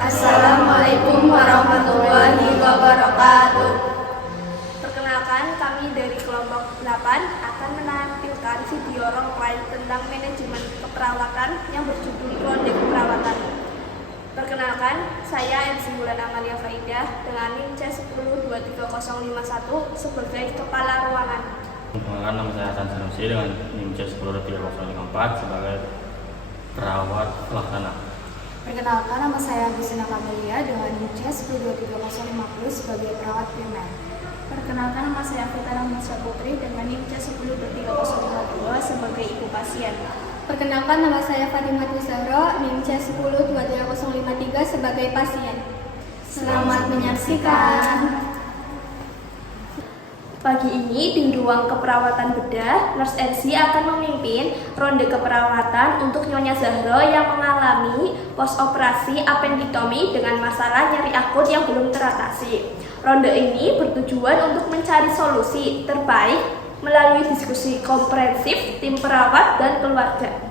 Assalamualaikum warahmatullahi wabarakatuh. Perkenalkan, kami dari kelompok 8 akan menampilkan video role play tentang manajemen keperawatan yang berjudul Ronde Keperawatan. Perkenalkan, saya MC Bulan Amalia Faidah dengan NIM C102301 sebagai kepala ruangan. Perkenalkan, nama saya Hasan Sanusi dengan NIM C103054 sebagai perawat pelaksana. Perkenalkan, nama saya Agustina Kamelia dengan NIM C102350 sebagai perawat primer. Perkenalkan, nama saya Fitara Musa Putri dengan NIM C102352 sebagai ibu pasien. Perkenalkan, nama saya Fatimah Zahra, NIM C102353 sebagai pasien. Selamat menyaksikan. Pagi ini di ruang keperawatan bedah, Nurse Elsie akan memimpin ronde keperawatan untuk Nyonya Zahra yang mengalami post operasi appendektomi dengan masalah nyeri akut yang belum teratasi. Ronde ini bertujuan untuk mencari solusi terbaik melalui diskusi komprehensif tim perawat dan keluarga.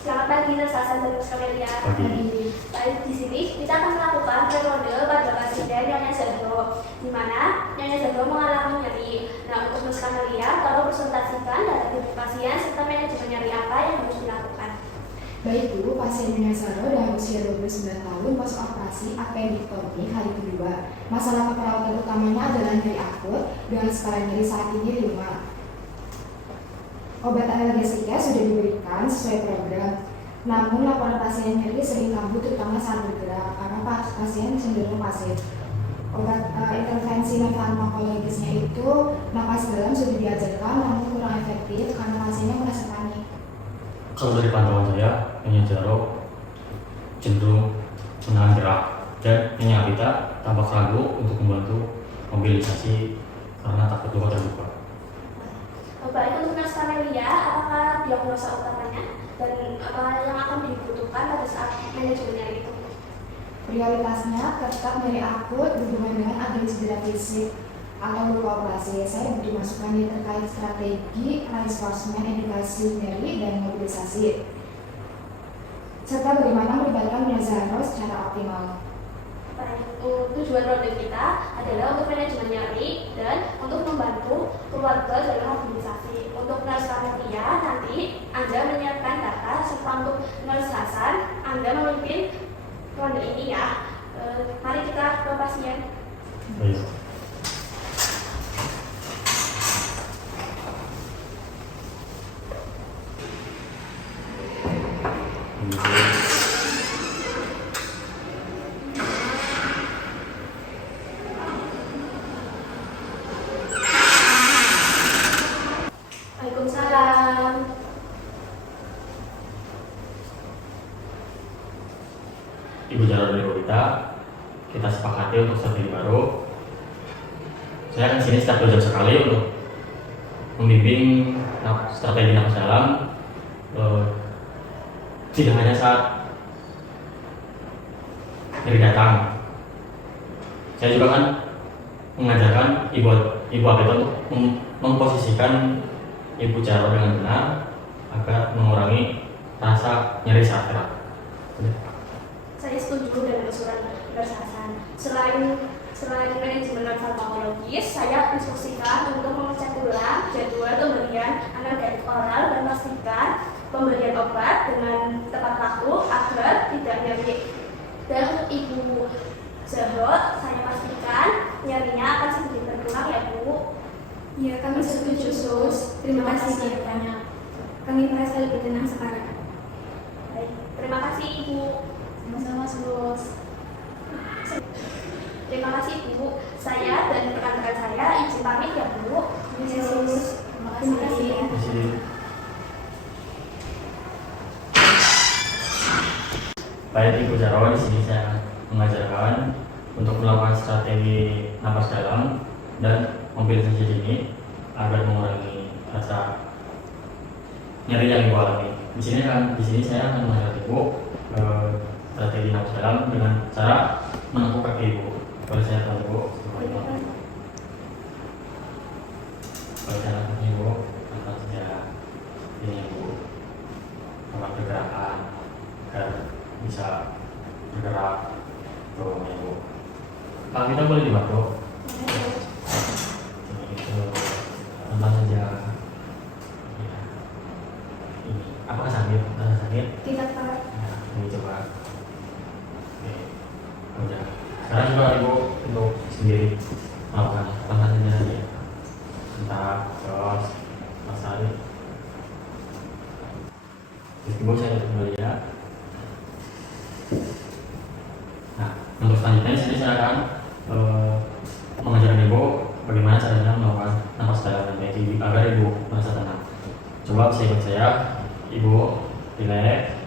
Selamat pagi, Nurse Hasan dan Nurse Kamelia. Di sini kita akan melakukan pre-ronde pada pasien Nyonya Zahra, di mana Nyonya Zahra mengalami nyeri. Nah, untuk Nurse Kamelia, tolong presentasikan data diri pasien serta manajemen nyeri apa yang harus dilakukan. Baik Bu, pasien Nyonya Zahra dalam usia 29 tahun post operasi appendektomi hari kedua. Masalah keperawatan utamanya adalah nyeri akut dengan skala nyeri saat ini 5. Obat analgesiknya sudah diberikan sesuai program. Namun laporan pasien nyeri sering kambuh terutama saat bergerak karena pasien cenderung pasif. Obat intervensi non farmakologisnya itu napas dalam sudah diajarkan namun kurang efektif karena pasiennya merasa panik. Kalau dari pantauan saya, Nyonya Zahra cenderung menahan gerak dan Nyonya Abita tampak ragu untuk membantu mobilisasi karena takut luka terbuka. Baik, untuk Nurse Kamelia, apakah diagnosa utamanya dan apa yang akan dibutuhkan pada saat manajemen nyeri itu? Prioritasnya tetap nyeri akut berhubungan dengan adanya cedera fisik atau luka operasi. Saya butuh masukan terkait strategi reinforcement, indikasi nyeri dan mobilisasi, serta bagaimana melibatkan Nyonya Zahra secara optimal. Baik, tujuan ronde kita adalah untuk manajemen nyeri dan untuk membantu keluarga dalam mobilisasi. Untuk Nurse Kamelia, nanti Anda menyiapkan data serta untuk Nurse Hasan, Anda memimpin ronde ini ya. Mari kita ke pasien. Baik. Waalaikumsalam. Ibu Zahra dari kita sepakati untuk strategi baru. Saya akan sini setiap 2 jam sekali untuk membimbing strategi napas dalam. Tidak hanya saat nyeri datang, saya juga akan mengajarkan ibu Abita untuk memposisikan Ibu Zahra dengan benar agar mengurangi rasa nyeri saat gerak. Saya setuju dengan usulan Nurse Hasan. Selain manajemen non farmakologis, saya instruksikan untuk mengecek ulang jadwal pemberian analgetik oral dan pastikan pemberian obat dengan tepat waktu agar tidak nyeri. Dan untuk Ibu Zahra, Terima kasih banyak. Kami merasa lebih tenang sekarang. Baik, terima kasih Ibu. Sama-sama, Sus. Terima kasih Ibu. Saya dan rekan-rekan saya izin pamit ya Bu. Yesus. Terima kasih. Di sini. Baik Ibu Jarwo, di sini saya mengajarkan untuk melakukan strategi napas dalam dan mobilisasi dini agar mengurangi rasa nyeri yang Ibu alami. Di sini saya akan mengajarkan Ibu strategi napas dalam dengan cara menepuk kaki Ibu. Kalau saya tahu Ibu, kalau saya lakukan Ibu, akan saya ini Ibu membuat pergerakan agar bisa bergerak tuh Ibu. Kalau kita boleh dibantu, itu tentang saja. Ya. Ini apakah sakit? Rasa sakit? Tidak Pak. Nah, ini coba. Oke, udah. Sekarang coba Ibu untuk sendiri melakukan saja ya. Entah terus masari. Ibu saya kembali ya. Nah, untuk selanjutnya di sini saya akan mengajarkan Ibu bagaimana caranya melakukan napas dalam dan baik agar Ibu merasa tenang. Coba bisa ikut saya, Ibu relax,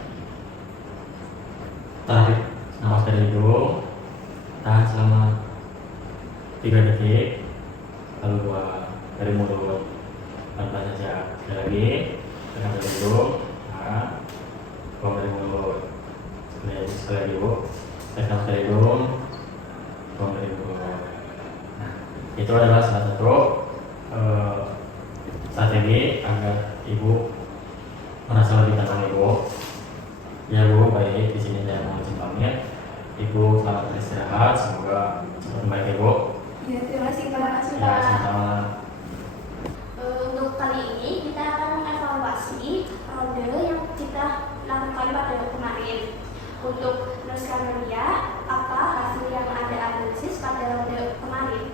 tarik napas dari hidung, tahan selama 3 detik, lalu buang dari mulut, pelan-pelan saja. Sekali lagi, tekan dari hidung, tahan, buang dari mulut. Sekali lagi Bu, tekan dari hidung, buang dari mulut. Nah, itu adalah salah satu strategi agar Ibu merasa lebih tenang Ibu. Ya Bu, baik, di sini saya mau izin pamit. Ibu selamat beristirahat, semoga cepat membaik Ibu. Ya, terima kasih Pak. Ya, sama-sama. Untuk kali ini kita akan mengevaluasi ronde yang kita lakukan pada kemarin. Untuk Nurse Camelia, apa hasil yang Anda analisis pada ronde kemarin?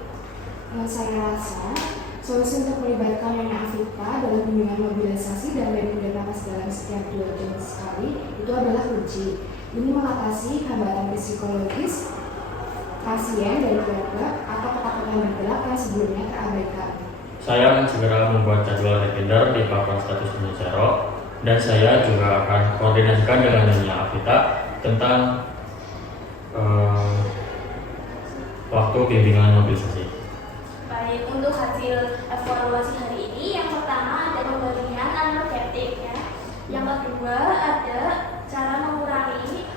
Saya rasa solusi untuk melibatkan Nyonya Afifah dalam bimbingan mobilisasi dan metode napas dalam setiap 2 jam sekali itu adalah kunci. Ini mengatasi hambatan psikologis pasien dan keluarga atau ketakutan bergerak yang sebelumnya terabaikan. Saya akan segera membuat jadwal reminder di platform status Nusero dan saya juga akan koordinasikan dengan Nyonya Afita tentang waktu bimbingan mobilisasi. Baik, untuk hasil evaluasi hari ini, yang pertama ada pemberian analgetik ya. Yang kedua ada cara mengurangi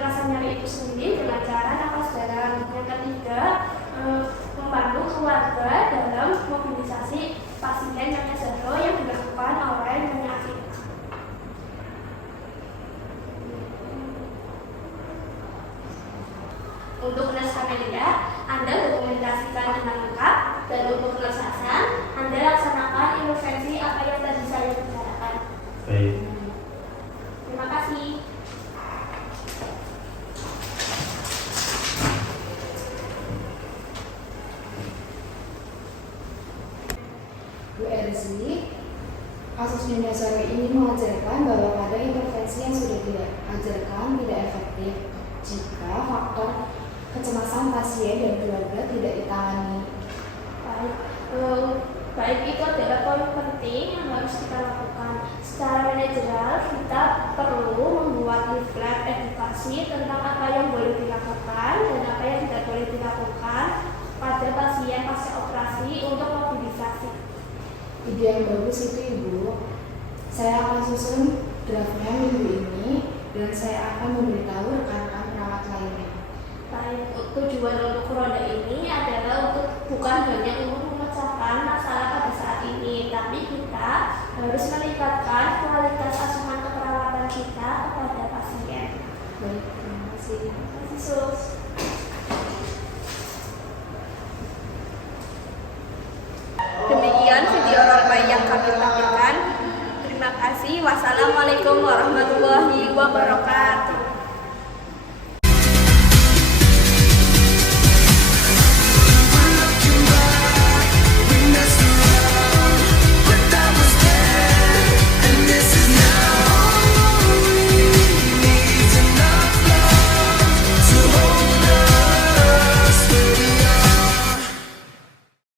rasa nyeri itu sendiri dengan cara napas dalam. Yang ketiga membantu keluarga dalam mobilisasi pasien Nyonya Zahro yang dilakukan oleh Nyonya Afita. Untuk Nurse Camelia, Anda dokumentasikan dengan lengkap, dan untuk Nurse Hasan, Anda laksanakan intervensi apa yang tadi saya bicarakan. Baik. Terima kasih. Bu Erzi, kasus Nyonya Zahro ini mengajarkan bahwa pada intervensi yang sudah diajarkan tidak efektif jika faktor kecemasan pasien dan keluarga tidak ditangani. Baik, itu adalah poin penting yang harus kita lakukan. Secara manajerial, kita perlu membuat leaflet edukasi tentang apa yang boleh dilakukan dan apa yang tidak boleh dilakukan pada pasien pasca operasi untuk mobilisasi. Ide yang bagus itu Ibu. Saya akan susun draftnya minggu ini dan saya akan memberitahu rekan-rekan perawat lainnya. Baik, tujuan untuk ronde ini adalah untuk bukan hanya untuk memecahkan masalah pada saat ini, tapi kita harus meningkatkan kualitas asuhan keperawatan kita kepada pasien. Baik, terima kasih. Terima kasih, Sus. Demikian video roleplay yang kami tampilkan. Terima kasih. Wassalamualaikum warahmatullahi wabarakatuh.